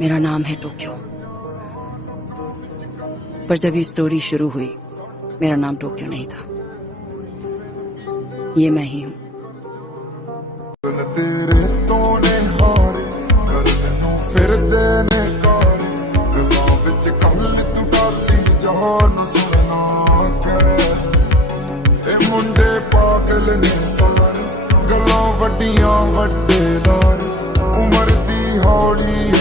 मेरा नाम है टोक्यो, पर जब ये स्टोरी शुरू हुई मेरा नाम टोक्यो नहीं था। ये मैं ही हूँ। गल्लां वड्डियां वड्डे दार उमर दी हौली